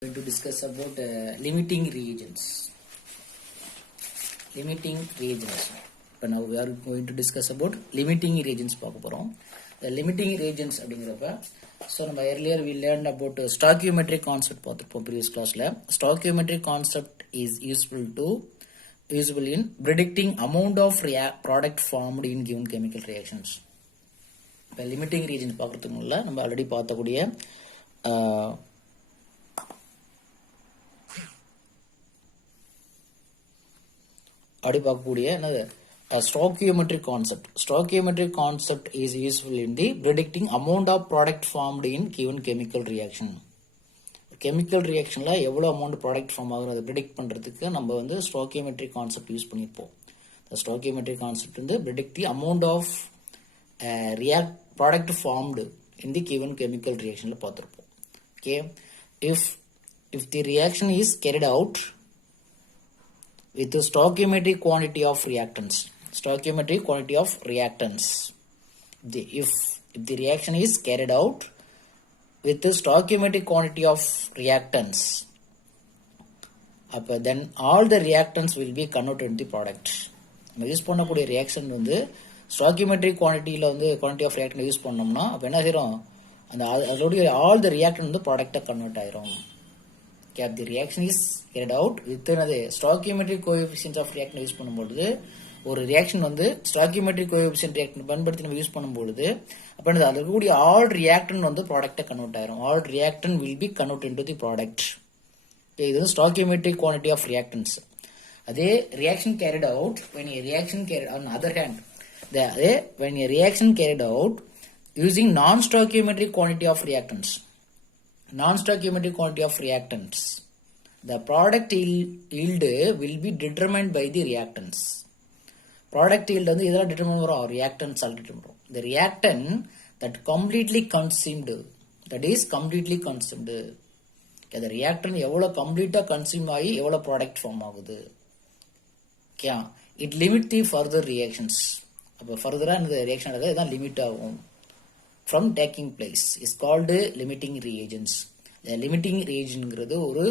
Going to discuss about limiting reagents. Limiting reagents. But now we are going to discuss about limiting reagents. The limiting reagents so earlier we learned about stoichiometric concept previous class. Stoichiometric concept is useful in predicting amount of product formed in given chemical reactions. Limiting reagents நம்ம already பார்த்தக்கூடிய a stoichiometric concept. Stoichiometric concept is useful in the predicting amount of product formed in given chemical reaction. Chemical reaction la எவ்வளவு amount product form ஆகுறது predict பண்றதுக்கு நம்ம வந்து stoichiometric concept use பண்ணிருப்போம். The stoichiometric concept வந்து predict the amount of product formed in the given chemical reaction ல பார்த்திருப்போம். Okay, if the reaction is carried out with the stoichiometric quantity of reactants. Stoichiometric quantity of reactants. If the reaction is carried out with the stoichiometric quantity of reactants, then all the reactants will be converted into the product. நம்ம use பண்ணக்கூடிய reaction வந்து stoichiometric குவான்டிட்டியில் வந்து quantity of ரியாக்டன் use பண்ணோம்னா அப்போ என்ன செய்கிறோம், அந்த அதோடைய ஆல் த ரியாக்டன் வந்து ப்ராடக்டாக கன்வெர்ட் ஆயிரும். The reaction is carried out with another stoichiometric coefficient of reaction use பண்ணும்போது ஒரு ரியாக்ஷன் வந்து stoichiometric coefficient reaction பயன்படுத்தி நம்ம யூஸ் பண்ணும்போது அப்போ அதில் இருக்கக்கூடிய ஆல் ரியாக்டன் வந்து ப்ராடக்டாக கன்வெர்ட் ஆயிரும். All reactant will be convert into the product. இது வந்து stoichiometric quantity of reactants. அதே reaction carried out when a reaction carried on the other hand when a reaction carried out using non-stoichiometric quantity of reactants. Non-stoichiometric quantity of reactants, the product yield will be determined by the reactants. Product yield வந்து இதெல்லாம் determine பண்ணுறோம், reactants determine. The reactant that completely consumed, that is completely consumed. The reactant எவ்வளோ கம்ப்ளீட்டாக consume ஆகி எவ்வளோ product form ஆகுது. Okay, it limit the further reactions. அப்போ ஃபர்தராக இந்த ரியாக்ஷன் நடக்குது, இதுதான் லிமிட் ஆகும். From taking place is called limiting reagents. The limiting reagent ஒரு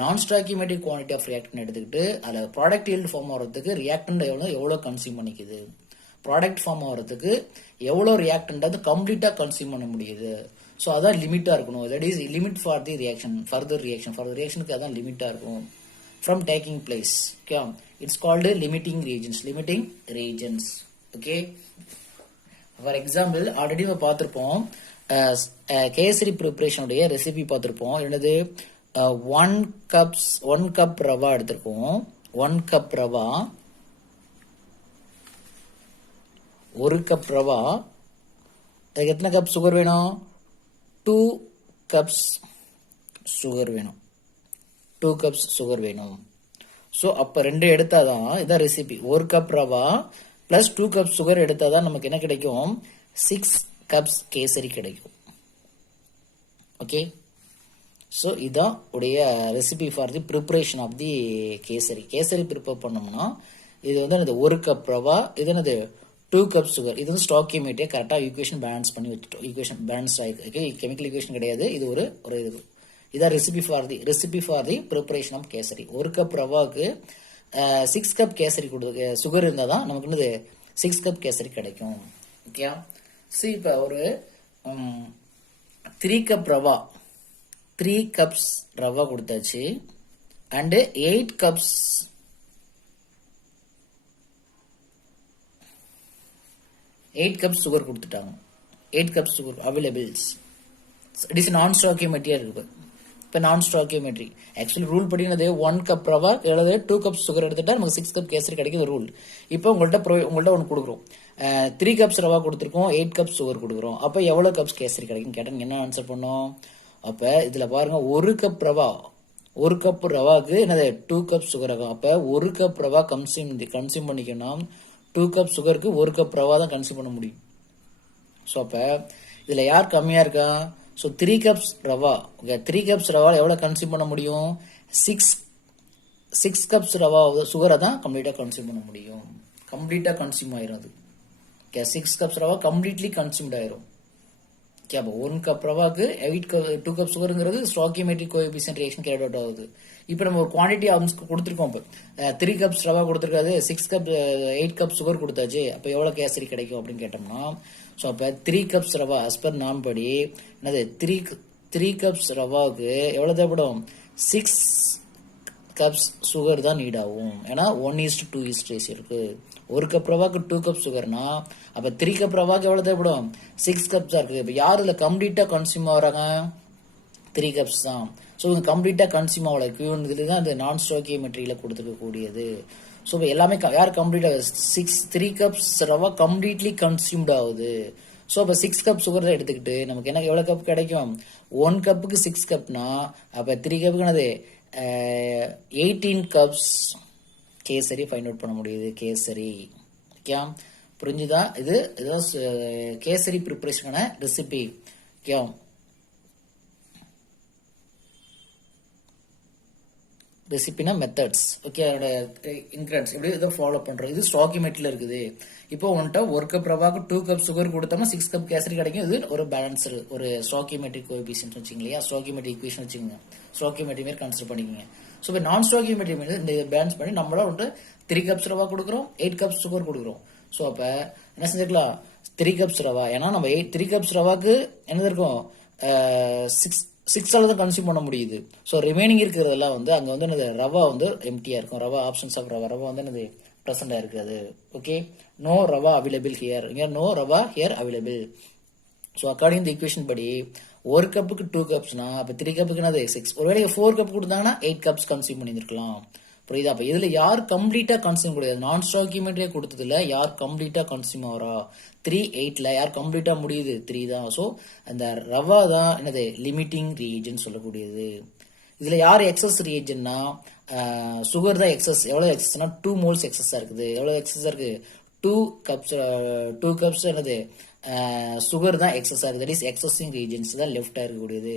non-stoichiometric quantity of reactant எடுத்துக்கிட்டு அதில் ப்ராடக்ட் yield ஃபார்ம் ஆகிறதுக்கு ரியாக்டன்ட் எவ்வளோ கன்சியூம் பண்ணிக்குது, ப்ராடக்ட் ஃபார்ம் ஆகிறதுக்கு எவ்வளோ ரியாக்டன்ட் அது கம்ப்ளீட்டாக கன்சியூம் பண்ண முடியுது. ஸோ அதான் லிமிட்டாக இருக்கணும். That is limit for the reaction, further ரியாக்ஷனுக்கு அதான் லிமிட்டாக இருக்கும். From taking place. Okay, it's called limiting reagents. Okay, for example already நம்ம பார்த்துருப்போம், கேசரி ப்ரிப்பரேஷனுடைய ரெசிபி பார்த்துருப்போம். என்னது, 1 கப் ரவா எடுத்திருக்கோம். 1 கப் ரவா, 1 கப் ரவா, அதுக்கு எத்தனை கப் சுகர் வேணும், 2 கப்ஸ் சுகர் வேணும். 2 கப்ஸ் சுகர் வேணும். ஸோ அப்போ 2 எடுத்தாதான் இதான் recipe. 1 cup rava plus 2 cup sugar எடுத்தாதான் நமக்கு என்ன கிடைக்கும், 6 கப்ஸ் கேசரி கிடைக்கும். ஓகே, ஸோ இதான் உடைய recipe for the preparation of the kesari. Kesari prepare பண்ணோம்னா இது வந்து என்னது, 1 கப் ரவா, இது என்னது 2 கப் சுகர். இது வந்து ஸ்டாய்கியோமெட்ரியை கரெக்டாக ஈக்குவேஷன் பேலன்ஸ் பண்ணி வச்சுட்டோம். ஈக்குவேஷன் பேலன்ஸ் ஆகிருக்கு, கெமிக்கல் ஈக்குவேஷன் கிடையாது, இது ஒரு இது. இதான் recipe for the preparation of kesari. 1 cup ரவாவுக்கு 6 கப் கேசரி சுகர் இருந்தால் தான் நமக்கு என்னது 6 கப் கேசரி கிடைக்கும். ஓகே, சரி இப்போ ஒரு 3 கப் ரவா, 3 கப்ஸ் ரவா கொடுத்தாச்சு. அண்டு 8 கப்ஸ் சுகர் கொடுத்துட்டாங்க. 8 cup sugar availables. It is non ஸ்டாய்கியோமெட்ரியா இருக்கு. இப்போ நான் ஸ்டாய்கியோமெட்ரி ஆக்சுவலி ரூல் படினது 1 கப் ரவா 2 கப் சுகர் எடுத்துட்டா நமக்கு 6 கப் கேசரி கிடைக்கும் ரூல். இப்போ உங்கள்கிட்ட ஒன்று கொடுக்குறோம், 3 கப்ஸ் ரவா கொடுத்துருக்கோம், 8 கப் சுகர் கொடுக்குறோம். அப்போ எவ்வளோ கப்ஸ் கேசரி கிடைக்கும் கேட்டால் என்ன ஆன்சர் பண்ணோம். அப்போ இதில் பாருங்க, 1 கப் ரவா, 1 கப் ரவாவுக்கு என்னது 2 கப் சுகர் ஆகும். அப்போ 1 கப் ரவா கன்சியூம் பண்ணிக்கணும். 2 கப் சுகருக்கு 1 கப் ரவா தான் கன்சியூம் பண்ண முடியும். ஸோ அப்போ இதில் யார் கம்மியாக இருக்கா, so 3 cups rava. Okay, 3 cups rava எவ்வளோ கன்சியூம் பண்ண முடியும், 6 கப்ஸ் ரவா சுகரை தான் கம்ப்ளீட்டாக கன்சியூம் பண்ண முடியும். கம்ப்ளீட்டாக கன்சியூம் ஆயிரும் அது. Okay, 6 cups rava completely consumed ஆயிரும். அப்போ 1 கப் ரவாக்கு 2 கப் சுகருங்கிறது stoichiometric coefficient reaction carried out ஆகுது. இப்போ நம்ம ஒரு குவான்டிட்டி கொடுத்துருக்கோம். இப்போ 3 கப்ஸ் ரவா கொடுத்துருக்காது, 8 கப் சுகர் கொடுத்தாச்சு. அப்போ எவ்வளோ கேசரி கிடைக்கும் அப்படின்னு கேட்டோம்னா, ஸோ அப்போ 3 கப்ஸ் ரவா as per நாம் படி என்னது 3 கப்ஸ் ரவாவுக்கு எவ்வளோ தேவைப்படும்? 6 கப்ஸ் சுகர் தான் நீட் ஆகும். ஏன்னா 1:2 ரேஷியோ இருக்கு. 1 கப் ரவாக்கு 2 கப் சுகர்னா அப்போ 3 கப் ரவாக்கு எவ்வளோ தேவைப்படும்? 6 கப்ஸ் தான் இருக்கு. இப்போ யார் இதில் கம்ப்ளீட்டாக கன்சியூம் ஆகிறாங்க? 3 கப்ஸ் தான். ஸோ இது கம்ப்ளீட்டாக கன்சியூம் ஆகல. கியூன்றது தான் அந்த நான் ஸ்டாக்கியோமெட்ரியில் கொடுத்துருக்கக்கூடியது. ஸோ இப்போ எல்லாமே யார் கம்ப்ளீட்டாக 3 கப்ஸ் ரவா கம்ப்ளீட்லி கன்சியூம்ட் ஆகுது. ஸோ அப்போ 6 கப் சுகர் தான் எடுத்துக்கிட்டு நமக்கு என்ன எவ்வளோ கப் கிடைக்கும்? 1 கப்புக்கு 6 கப்னா அப்போ 3 கப்புக்கு என்னது 18 கப்ஸ் கேசரி ஃபைண்ட் அவுட் பண்ண முடியுது. கேசரி ஓகே, புரிஞ்சுதா? இதுதான் கேசரி ப்ரிப்பரேஷனான ரெசிபி. ஓகே, ரெசிபினா மெத்தட்ஸ். ஓகே, அதோட இன்கிரியன்ஸ் எப்படி இதை ஃபாலோ பண்றோம். இது ஸ்டாக்கியோமெட்ரியில் இருக்குது. இப்போ ஒன்ட்ட 1 கப் ரவாக்கு 2 கப் சுகர் கொடுத்தோம்னா 6 கப் கேசரி கிடைக்கும். இது ஒரு பேலன்சர், ஒரு ஸ்டாக்கியோமெட்ரிக் கோஎஃபிஷியன்ட் வச்சுங்க இல்லையா, ஸ்டாக்கியோமெட்ரிக் ஈக்குவேஷன் வச்சுக்கோங்க. ஸ்டாக்கியோமெட்ரி மாதிரி கன்சிடர் பண்ணிக்கோங்க. ஸோ இப்போ நான் ஸ்டாக்கியோமெட்ரி மாதிரி இந்த பேலன்ஸ் பண்ணி நம்மளா வந்து 3 கப்ஸ் ரவா கொடுக்குறோம், 8 கப்ஸ் சுகர் கொடுக்குறோம். ஸோ அப்போ என்ன செஞ்சுக்கலாம்? 3 கப்ஸ் ரவா, ஏன்னா நம்ம 3 கப்ஸ் ரவாக்கு என்ன இருக்கும்? 6 தான் கன்சியூம் பண்ண முடியுது. ஸோ ரிமைனிங் இருக்கிறதெல்லாம் வந்து அங்கே வந்து என்னது ரவா வந்து எம்டியா இருக்கும். ரவா ஆப்ஷன்ஸ் ஆஃப் ரவா வந்து என்னது ப்ரெசென்டாக இருக்காது. Okay, no rava available here, இங்கே no rava here available. So according the equation படி 1 கப்புக்கு 2 கப்ஸ்னா அப்போ 3 கப்புக்கு என்னது 6. ஒருவேளை 4 கப் கொடுத்தாங்கன்னா 8 கப்ஸ் கன்சியூம் பண்ணியிருக்கலாம். புரியுதா? அப்போ இதில் யார் கம்ப்ளீட்டாக கன்சியூம் கிடையாது? நான் ஸ்டாக்கியோமெட்ரியே கொடுத்ததுல யார் கம்ப்ளீட்டாக கன்சியூம் ஆகிறா? 3, 8ல் யார் கம்ப்ளீட்டாக முடியுது? 3 தான். ஸோ அந்த ரவா தான் என்னது லிமிட்டிங் ரீஜன் சொல்லக்கூடியது. இதில் யார் எக்ஸஸ் ரீஜன்னா சுகர் தான் எக்ஸஸ். எவ்வளோ எக்ஸஸ்னா 2 மோல்ஸ் எக்ஸஸாக இருக்குது. எவ்வளோ எக்ஸஸாக இருக்குது? 2 கப்ஸ் என்னது சுகர் தான் எக்ஸஸாக இருக்குது. தட் இஸ் எக்ஸஸிங் ரீஜன்ஸ் தான் லெஃப்டாக இருக்கக்கூடியது.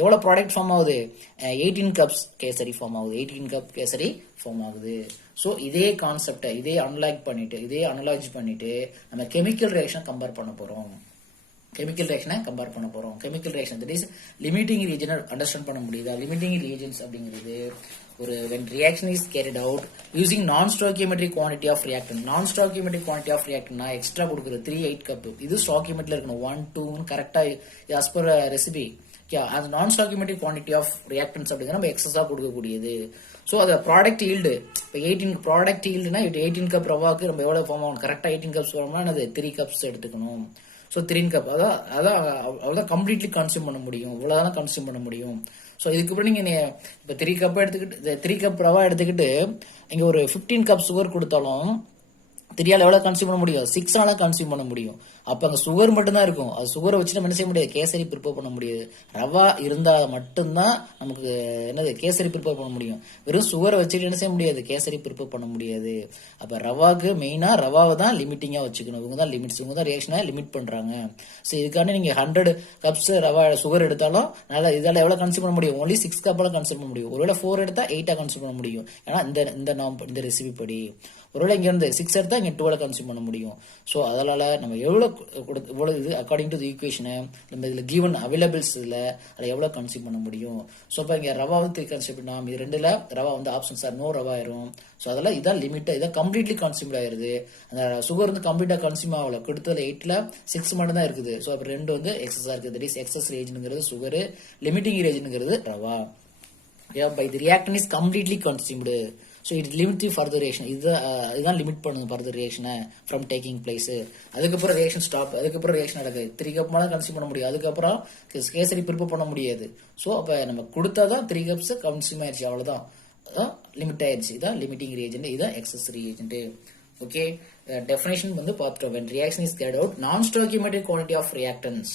எவ்வளோ ப்ராடக்ட் ஃபார்ம் ஆகுது? 18 கப்ஸ் கேசரி ஃபார்ம் ஆகுது. 18 கப் கேசரி ஃபார்ம் ஆகுது. ஸோ இதே கான்செப்டை இதே அனலைஸ் பண்ணிட்டு நம்ம கெமிக்கல் ரியாக்ஷனை கம்பேர் பண்ண போகிறோம். Chemical reaction that is limiting ரீஜனை அண்டர்ஸ்டாண்ட் பண்ண முடியுதா? லிமிட்டிங் ரீஜன்ஸ் அப்படிங்கிறது ஒரு when reaction is carried out using non-stoichiometric quantity of reactant. Non-stoichiometric quantity of reactant நான் எக்ஸ்ட்ரா கொடுக்குறது 3, 8 கப். இது ஸ்டாக்கியோமெட்ரியில் இருக்கணும். 1, 2 கரெக்டாக as per ரெசிபி. அந்த நான் ஸ்டாக்கியோமெட்ரிக் குவான்டிட்டி ஆஃப் ரியாக்டன்ஸ் அப்படிங்கிற நம்ம எக்ஸஸாக கொடுக்கக்கூடியது. ஸோ அது ப்ராடக்ட் ஈல்டு. இப்போ 18 ப்ராடக்ட் ஈல்டுனா 18 கப் ரவாக்கு நம்ம எவ்வளோ ஃபார்ம் ஆகணும்? கரெக்டாக 18 கப்ஸ் ஃபார்ம்னா அது 3 கப்ஸ் எடுத்துக்கணும். ஸோ 3 கப் அதான் கம்ப்ளீட்லி கன்சியூம் பண்ண முடியும். இவ்வளோதான் கன்சியூம் பண்ண முடியும். ஸோ இதுக்கப்புறம் நீங்கள் இப்போ 3 கப் எடுத்துக்கிட்டு 3 கப் ரவா எடுத்துக்கிட்டு இங்கே ஒரு 15 கப் சுகர் கொடுத்தாலும் 3ஆல் எவ்வளோ கன்சியூம் பண்ண முடியும்? 6ஆல கன்சியூம் பண்ண முடியும். அப்போ அங்கே சுகர் மட்டும்தான் இருக்கும். அது சுகரை வச்சு நம்ம என்ன செய்ய முடியாது? கேசரி ப்ரிப்பேர் பண்ண முடியாது. ரவா இருந்தால் மட்டும்தான் நமக்கு என்னது கேசரி ப்ரிப்பேர் பண்ண முடியும். வெறும் சுகரை வச்சுட்டு என்ன செய்ய முடியாது? கேசரி ப்ரிப்பேர் பண்ண முடியாது. அப்போ ரவாக்கு மெயினாக ரவாவை தான் லிமிட்டிங்காக வச்சுக்கணும். இவங்க தான் லிமிட்ஸ், இவங்க தான் ரியாக்ஷனை லிமிட் பண்ணுறாங்க. ஸோ இதுக்காண்டி நீங்கள் 100 கப்ஸ் ரவா சுகர் எடுத்தாலும் நல்லா இதால் எவ்வளோ கன்சியூம் பண்ண முடியும்? ஒன்லி 6 கப்பெல்லாம் கன்சியூம் பண்ண முடியும். ஒருவேளை 4 எடுத்தால் 8 கன்சியூம் பண்ண முடியும். ஏன்னா இந்த ரெசிபி படி ஒருவேளை இங்கே இருந்து 6 எடுத்தால் இங்கே 12 கன்சியூம் பண்ண முடியும். ஸோ அதனால நம்ம இவ்வளோ இது அக்கார்டிங் டு தி ஈக்குவேஷனை நம்ம இதில் கிவன் அவைலபிள்ஸ் இதில் அதில் எவ்வளோ கன்சியூம் பண்ண முடியும்? ஸோ இப்போ இங்கே ரவா வந்து 3 கன்சியூம் பண்ணால் இது 2ல் ரவா வந்து ஆப்ஷன்ஸ் ஆர் நோ ரவா ஆயிரும். ஸோ அதெல்லாம் இதான் லிமிட்டாக இதான் கம்ப்ளீட்லி கன்சியூம்ட் ஆயிருது. அந்த சுகர் வந்து கம்ப்ளீட்டாக கன்சியூம் ஆகல. கொடுத்தது 8ல் 6 மட்டும் தான் இருக்குது. ஸோ அப்போ 2 வந்து எக்ஸஸாக இருக்குது. தட் இஸ் எக்ஸஸ் ரேஜனுங்கிறது சுகரு, லிமிட்டிங் ரேஜனுங்கிறது ரவா. By the reactant is completely consumed. So it limit the further reaction. இதுதான் லிமிட் பண்ணுங்க ஃபர்தர் ரியாக்ஷனை ஃப்ரம் டேக்கிங் பிளேஸ். அதுக்கப்புறம் ரியாக்ஷன் ஸ்டாப். அதுக்கப்புறம் ரியாக்ஷன் நடக்குது. 3 கப் மேலே கன்சியூம் பண்ண முடியும். அதுக்கப்புறம் கேசரி ப்ரிப்பேர் பண்ண முடியாது. ஸோ அப்போ நம்ம கொடுத்தா தான் 3 கப்ஸ் கன்சியூம் ஆயிடுச்சு. அவ்வளோதான், அதான் லிமிட் ஆயிடுச்சு. இதான் லிமிட்டிங் ரியேஜென்ட், இதான் எக்ஸஸ் ரியேஜென்ட். ஓகே, டெஃபினேஷன் வந்து பார்த்துட்டோம். when reaction is carried out non-stoichiometric quantity of reactants,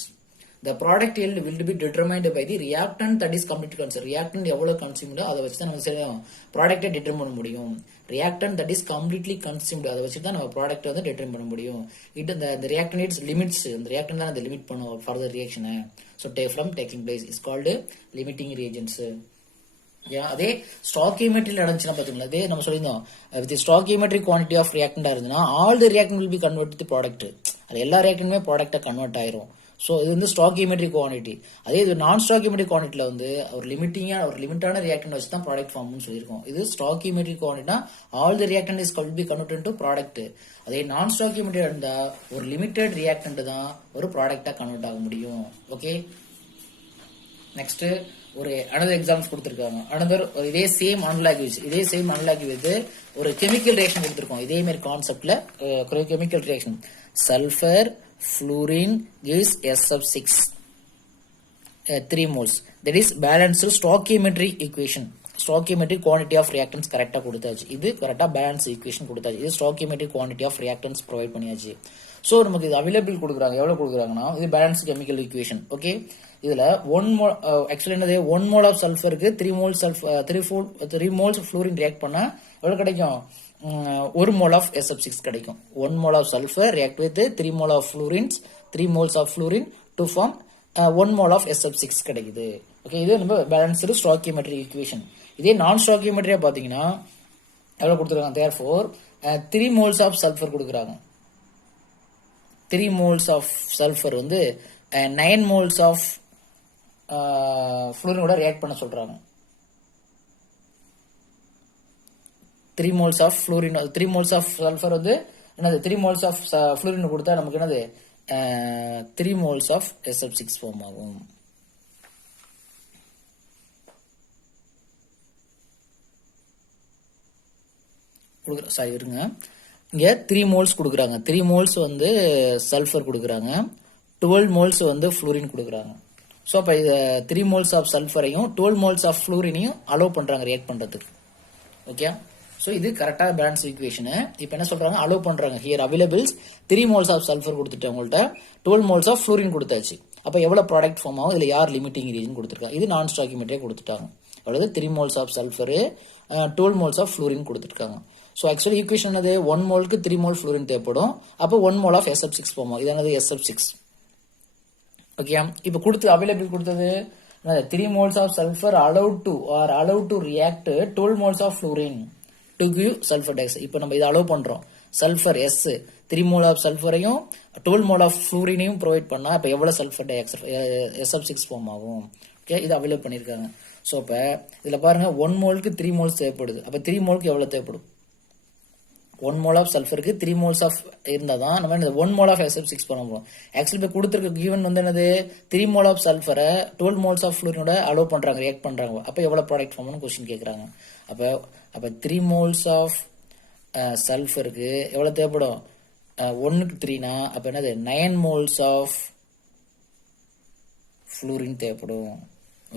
the product yield will be determined by the reactant that is completely consumed. reactant எவ்வளவு கன்சியூம்டோ அதை வச்சு தான் நம்ம ப்ராடக்டை டிட்டர்மின் பண்ண முடியும். reactant that is completely consumed அதை வச்சு தான் நம்ம ப்ராடக்ட்டை வந்து டிட்டர்மின் பண்ண முடியும். இந்த reactant needs limits. இந்த reactant தான் அதை லிமிட் பண்ணும் ஃபர்தர் ரியாக்ஷனை. So from taking place is called limiting reagents. அதே ஸ்டாக்கியோமெட்ரியில் நடந்துச்சுன்னா பாத்தீங்களா, அதே நம்ம சொல்லியிருந்தோம் வித் ஸ்டாக்கியோமெட்ரிக் குவான்டிட்டி ஆஃப் ரியாக்டண்டா இருந்துன்னா all the reactant will be convert to product. அது எல்லா ரியாக்டனுமே ப்ராடக்டா கன்வெர்ட் ஆயிரும். ஸோ இது வந்து ஸ்டாக்கியோமெட்ரிக் குவான்டிட்டி. அதே இது நான் ஸ்டாக்கியோமெட்ரிக் குவான்டிட்டியில் வந்து ஒரு லிமிட்டான ரியாக்டன் வச்சு தான் ப்ராடக்ட் ஃபார்ம்னு சொல்லியிருக்கோம். இது ஸ்டாக்கியோமெட்ரிக் குவான்டிட்டினா all the reactant is be converted to product. அதே நான் ஸ்டாக்கியோமெட்ரிக் இருந்தால் ஒரு லிமிட்டட் ரியாக்டன்ட் தான் ஒரு ப்ராடக்டாக கன்வெர்ட் ஆக முடியும். ஓகே, நெக்ஸ்ட் ஒரு அனதர் எக்ஸாம்பிள்ஸ் கொடுத்துருக்காங்க. அனதர் இதே சேம் அனலாக் வித் ஒரு கெமிக்கல் ரியாக்ஷன் கொடுத்துருக்கோம். இதே மாதிரி கான்செப்ட்ல chemical reaction sulphur fluorine gives SF6 3 moles. That is balanced stoichiometric equation. Stoichiometric quantity of reactants கரெக்டா கொடுத்தாச்சு. இது கரெக்டா பேலன்ஸ் ஈக்குவேஷன் கொடுத்தாச்சு. இது stoichiometric quantity of reactants provide பண்ணியாச்சு. ஸோ நமக்கு இது அவைலபிள் கொடுக்குறாங்க. எவ்வளவு கொடுக்குறாங்கன்னா இது பேலன்ஸ் கெமிக்கல் ஈக்குவேஷன். ஓகே, இதுல 1 mole ஆக்சுவலி என்னது 1 mole ஆஃப் சல்ஃபருக்கு 3 moles fluorine ரியாக்ட் பண்ணா எவ்வளவு கிடைக்கும்? 1 mole of SF6 கிடைக்கும். 1 mole of sulfur react with 3 mole of fluorines, 3 moles of fluorine to form 1 mole of SF6 கிடைக்குது. ஓகே, இது நம்ம பேலன்ஸ்டு ஸ்டாக்கியோமெட்ரிக் ஈக்குவேஷன். இதே நான் ஸ்டாக்கியோமெட்ரியா பாத்தீங்கன்னா எவ்வளவு கொடுத்துருக்காங்க? therefore 3 moles of sulfur கொடுக்குறாங்க. 3 moles of sulfur வந்து 9 moles of fluorine கூட ரியாக்ட் பண்ண சொல்றாங்க. 3 moles of fluorine, 3 moles of sulfur வந்து என்னது 3 moles of fluorine கொடுத்தா நமக்கு என்னது 3 moles of SF6 ஃபார்ம் ஆகும். சாரி இருங்க, இங்க 3 moles கொடுக்குறாங்க. 3 moles வந்து சல்ஃபர் கொடுக்குறாங்க, 12 moles வந்து fluorine கொடுக்குறாங்க. ஸோ அப்போ இது 3 moles of சல்ஃபரையும் 12 moles of fluorineயும் அலோவ் பண்றாங்க ரியாக்ட் பண்றதுக்கு. ஓகே, ஸோ இது கரெக்டாக பேலன்ஸ் ஈக்குவேஷன். இப்போ என்ன சொல்றாங்க? அலோவ் பண்றாங்க. Here available's 3 moles of sulphur கொடுத்துட்டு உங்கள்கிட்ட 12 moles ஆஃப் fluorine கொடுத்தாச்சு. அப்போ எவ்வளோ ப்ராடக்ட் ஃபார்ம் ஆகும்? இதில் யார் லிமிட்டிங் ரீஜன் கொடுத்துருக்காங்க? இது நான் ஸ்டாக்கியோமெட்ரியா கொடுத்துட்டாங்க. அவ்வளவு 3 moles of sulphur 12 moles of fluorine கொடுத்துருக்காங்க. ஸோ ஆக்சுவலி ஈக்குவேஷன் என்னது? 1 moleக்கு 3 mole fluorine தேவைப்படும். அப்போ 1 mole ஆஃப் SF6 ஃபார்ம் ஆகும். இதானது SF6. ஓகே, இப்போ கொடுத்து அவைலபிள் கொடுத்தது 3 moles of sulphur allowed to react 12 moles of fluorine to give sulfur dioxide. இப்போ நம்ம இதை அலோவ் பண்றோம். சல்ஃபர் எஸ் 3 mole ஆஃப் சல்ஃபரையும் 12 mole ஆஃப் fluorineயும் ப்ரொவைட் பண்ணா இப்போ எவ்வளவு sulphur dioxide SF6 form ஆகும். ஓகே, இது அவைலபிள் பண்ணிருக்காங்க. ஸோ இப்போ இதுல பாருங்க 1 moleக்கு 3 moles தேவைப்படுது. அப்போ 3 moleக்கு எவ்வளவு தேவைப்படும்? 1 mole ஆஃப் சல்ஃபருக்கு 3 moles ஆஃப் இருந்தால் தான் நம்ம 1 mole ஆஃப் SF6 பண்ண முடியும். ஆக்சுவலி இப்போ கொடுத்துருக்க கிவன் வந்து என்னது? 3 mole ஆஃப் சல்ஃபரை 12 moles ஆஃப் fluorine அலோவ் பண்றாங்க, ரியாக்ட் பண்றாங்க. அப்போ எவ்வளவு ப்ராடக்ட் ஃபார்ம்னு கொஸ்டின் கேட்கறாங்க. அப்போ 3 moles ஆஃப் சல்ஃபருக்கு எவ்வளவு தேவைப்படும்? 1க்கு 3னா அப்போ என்னது 9 moles ஆஃப் fluorine தேவைப்படும்.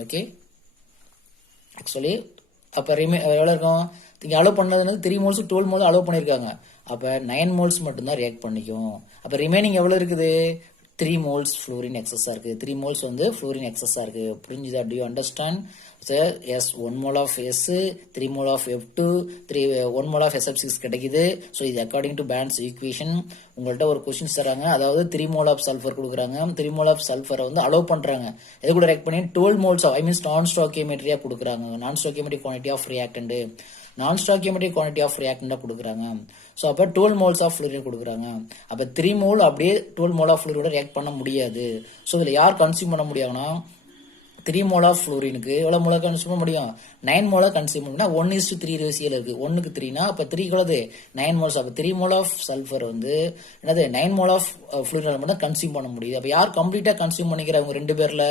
ஓகே, ஆக்சுவலி அப்போ எவ்வளோ இருக்கும்? இங்கே அலோவ் பண்ணது 3 moles 12 moles அலோவ் பண்ணியிருக்காங்க. அப்போ 9 moles மட்டும்தான் ரியாக்ட் பண்ணிக்கும். அப்போ ரிமைனிங் எவ்வளோ இருக்குது? 3 moles fluorine எக்ஸஸா இருக்கு. 3 moles வந்து fluorine எக்ஸஸா இருக்கு. புரிஞ்சுதா? Do you understand? So yes, 1 mole of S, 3 mole of F2, 1 mole of SF6 கிடைக்குது. ஸோ இது அக்கார்டிங் டு பேலன்ஸ் ஈக்குவேஷன். உங்கள்கிட்ட ஒரு கொஸ்டின்ஸ் தராங்க, அதாவது 3 mole of சல்ஃபர் கொடுக்குறாங்க. 3 mole of சல்ஃபரை வந்து அலோவ் பண்றாங்க. எது கூட ரியாக்ட் பண்ணி 12 moles of நான் ஸ்டாக்கியோமெட்ரியா கொடுக்குறாங்க. நான் ஸ்டாக்கியோமெட்ரிக் குவான்டிட்டி ஆஃப் ரியாக்டன்ட், நான் ஸ்டாக்கியோமெட்ரிக் குவான்டிட்டி ஆஃப் ரியாக்டன்டா கொடுக்குறாங்க. ஸோ அப்போ 12 moles ஆஃப் fluorine கொடுக்குறாங்க. அப்போ 3 mole அப்படியே 12 mole ஆஃப் fluorine ரியாக்ட் பண்ண முடியாது. ஸோ இதில் யார் கன்சியூம் பண்ண முடியாதுன்னா 3 mole ஆஃப் fluorineக்கு எவ்வளோ மோலா கன்சியூம் பண்ண முடியும்? 9 mole கன்சியூம் பண்ணா 1:3 ரேஷியோல இருக்கு. 1க்கு 3னா அப்போ 3 எவ்வளவு? 9 moles. அப்போ 3 mole ஆஃப் சல்ஃபர் வந்து என்னது 9 mole ஆஃப் fluorine மட்டும் கன்சியூம் பண்ண முடியுது. அப்போ யார் கம்ப்ளீட்டா கன்சியூம் பண்ணிக்கிறாங்க? 2 பேர்ல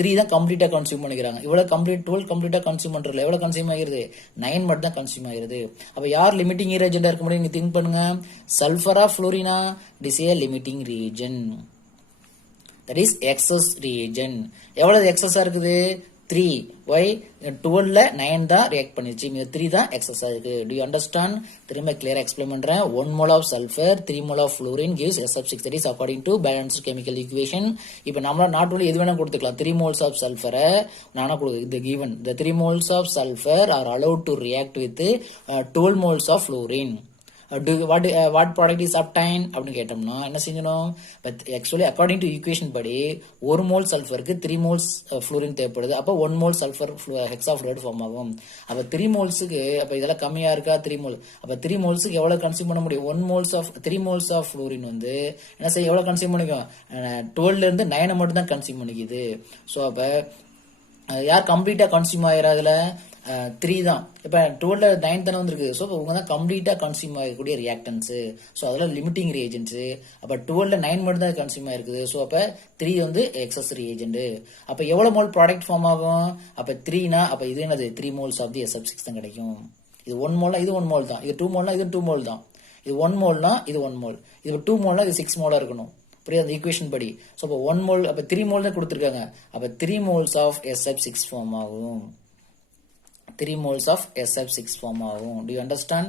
3 தான் கம்ப்ளீட்டா கன்சியூம் பண்ணிக்கிறாங்க. இவ்வளவு 12 கம்ப்ளீட்டா கன்சியூம் பண்றதுல எவ்வளவு கன்சியூம் ஆகிறது? 9 மட்டும் தான் கன்சியூம் ஆகிறது. அப்ப யார் லிமிட்டிங் ரீஜெண்டா இருக்க முடியும்? நீங்க திங்க் பண்ணுங்க. சல்ஃபரா fluorine this is a limiting region. That is excess region. எவ்வளவு எக்ஸஸா இருக்குது? 3. Why? 12ல 9 தான் ரியாக்ட் பண்ணிருச்சு, 3 தான் எக்ஸஸா இருக்கு. Do you understand? திரும்ப கிளியரா எக்ஸ்பிளைன் பண்றேன். 1 mole of sulfur, 3 mole of fluorine gives SF6. That is according to balanced chemical equation. இப்போ நம்மள நாட் ஒன்லி எது வேணா கொடுத்துக்கலாம். 3 moles of sulfur நானா கொடுக்குது given. The 3 moles of sulfur are allowed to react with 12 moles of fluorine. What product is obtained அப்படின்னு கேட்டோம்னா என்ன செய்யணும்? But actually according to equation படி 1 மோல் சல்ஃபருக்கு 3 மோல்ஸ் ஃப்ளூரின் தேவைப்படுது. அப்போ 1 mole sulphur hexa fluoride form ஆகும். அப்போ 3 மோல்ஸுக்கு அப்போ இதெல்லாம் கம்மியா இருக்கா? 3 மோல். அப்போ 3 மோல்ஸுக்கு எவ்வளவு கன்சியூம் பண்ண முடியும்? 3 மோல்ஸ் ஆஃப் ஃப்ளூரின் வந்து என்ன செய்ய எவ்வளவு கன்சியூம் பண்ணிக்கும்? 12 இருந்து 9 மட்டும் தான் கன்சியூம் பண்ணிக்குது. ஸோ அப்போ யார் கம்ப்ளீட்டா கன்சியூம் ஆகிறாதுல? 3 தான். இப்போ 12ல 9 தானே வந்திருக்கு. ஸோ இப்போ இவங்க தான் கம்ப்ளீட்டா கன்சியூம் ஆகக்கூடிய ரியாக்டன்ஸ். ஸோ அதெல்லாம் லிமிட்டிங் ரியேஜென்ட்ஸ். அப்போ 12ல 9 மட்டும் தான் கன்சியூம் ஆயிருக்குது. ஸோ அப்போ 3 வந்து எக்ஸஸ் ரியேஜென்ட். அப்போ எவ்வளவு மோல் ப்ராடக்ட் ஃபார்ம் ஆகும்? அப்போ 3னா அப்போ இது என்னது? 3 மோல்ஸ் ஆஃப் தி SF6 தான் கிடைக்கும். இது 1 மோல்னா இது 1 மோல் தான். இது 2 மோல்னா இது 2 மோல் தான். இது 1 மோல்னா இது 1 மோல். இது 2 மோல்னா இது 6 மோலா இருக்கணும். புரியுது அந்த ஈக்குவேஷன் படி. ஸோ அப்போ 1 மோல் அப்போ 3 மோல் தான் கொடுத்துருக்காங்க. அப்போ 3 மோல்ஸ் ஆஃப் SF6 ஃபார்ம் ஆகும். 3 moles of SF6 form ஆகும். Do you understand?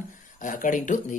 According to the